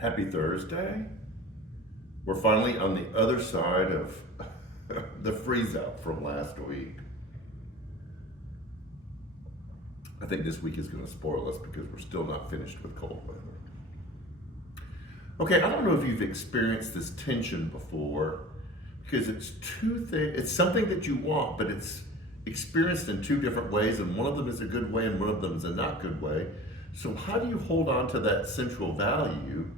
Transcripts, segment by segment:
Happy Thursday. We're finally on the other side of the freeze out from last week. I think this week is going to spoil us because we're still not finished with cold weather. Okay, I don't know if you've experienced this tension before because it's two things. It's something that you want, but it's experienced in two different ways, and one of them is a good way and one of them is a not good way. So, how do you hold on to that central value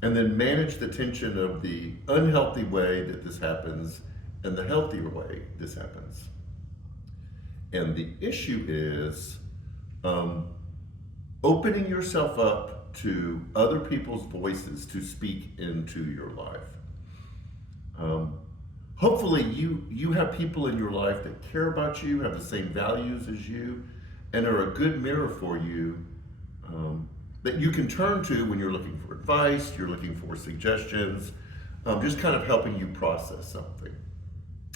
and then manage the tension of the unhealthy way that this happens and the healthier way this happens? And the issue is opening yourself up to other people's voices to speak into your life. Hopefully, you have people in your life that care about you, have the same values as you, and are a good mirror for you that you can turn to when you're looking for advice, you're looking for suggestions, just kind of helping you process something.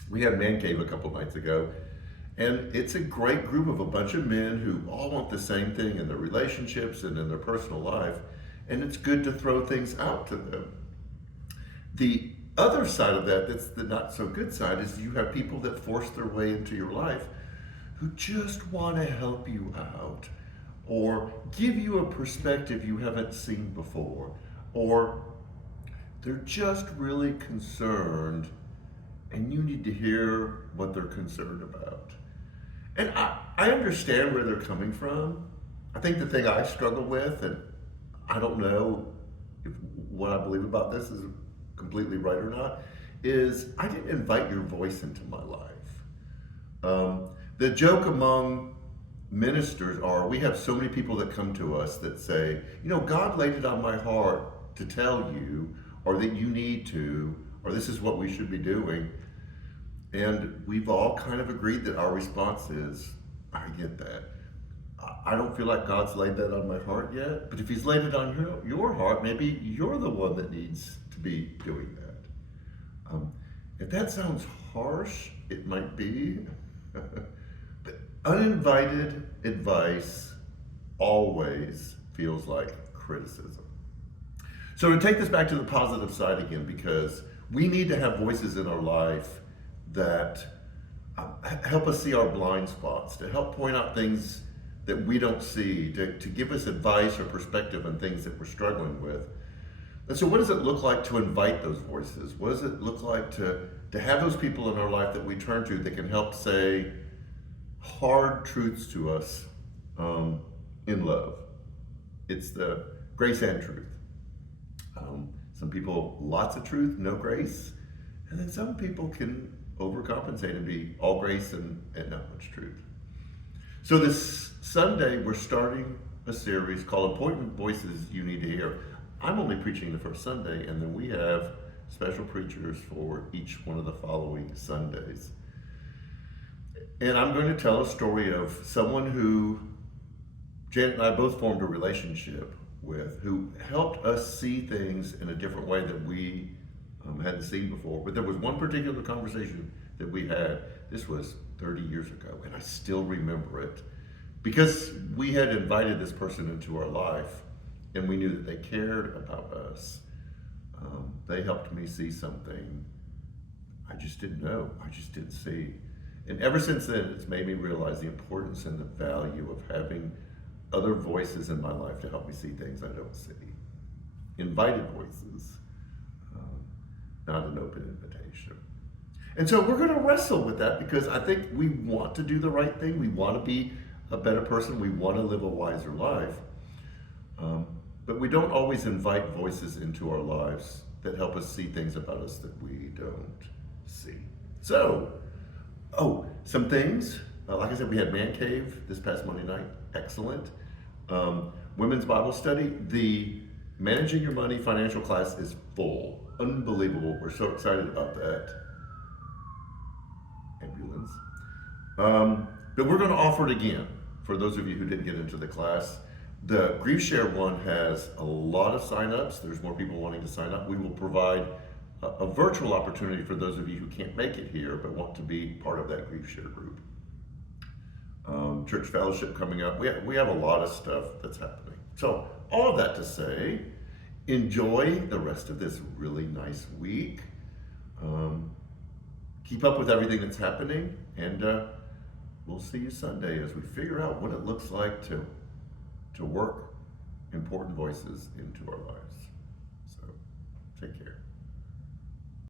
We had Man Cave a couple nights ago, and it's a great group of a bunch of men who all want the same thing in their relationships and in their personal life, and it's good to throw things out to them. The other side of that, that's the not so good side, is you have people that force their way into your life who just want to help you out or give you a perspective you haven't seen before, or they're just really concerned and you need to hear what they're concerned about. And I understand where they're coming from. I think the thing I struggle with, and I don't know if what I believe about this is completely right or not, is I didn't invite your voice into my life. The joke among ministers are we have so many people that come to us that say, God laid it on my heart to tell you, or that you need to, or this is what we should be doing. And we've all kind of agreed that our response is, I get that. I don't feel like God's laid that on my heart yet, but if He's laid it on your heart, maybe you're the one that needs to be doing that. If that sounds harsh, it might be. But uninvited advice always feels like criticism. So to take this back to the positive side again, because we need to have voices in our life that help us see our blind spots, to help point out things that we don't see, to give us advice or perspective on things that we're struggling with. And so what does it look like to invite those voices? What does it look like to have those people in our life that we turn to that can help say hard truths to us in love? It's the grace and truth. Some people, lots of truth, no grace. And then some people can overcompensate and be all grace and not much truth. So this Sunday, we're starting a series called Important Voices You Need to Hear. I'm only preaching the first Sunday, and then we have special preachers for each one of the following Sundays. And I'm going to tell a story of someone who Janet and I both formed a relationship with, who helped us see things in a different way that we hadn't seen before. But there was one particular conversation that we had. This was 30 years ago, and I still remember it because we had invited this person into our life, and we knew that they cared about us. They helped me see something I just didn't know, I just didn't see. And ever since then, it's made me realize the importance and the value of having other voices in my life to help me see things I don't see. Invited voices, not an open invitation. And so we're going to wrestle with that because I think we want to do the right thing. We want to be a better person. We want to live a wiser life. But we don't always invite voices into our lives that help us see things about us that we don't see. So, some things. Like I said, we had Man Cave this past Monday night. Excellent. Women's Bible study. The Managing Your Money financial class is full. Unbelievable. We're so excited about that. Ambulance. But we're going to offer it again for those of you who didn't get into the class. The Grief Share one has a lot of sign-ups. There's more people wanting to sign up. We will provide a virtual opportunity for those of you who can't make it here but want to be part of that Grief Share group. Church fellowship coming up. We have a lot of stuff that's happening. So all of that to say, enjoy the rest of this really nice week. Keep up with everything that's happening, and we'll see you Sunday as we figure out what it looks like to work important voices into our lives. So, take care.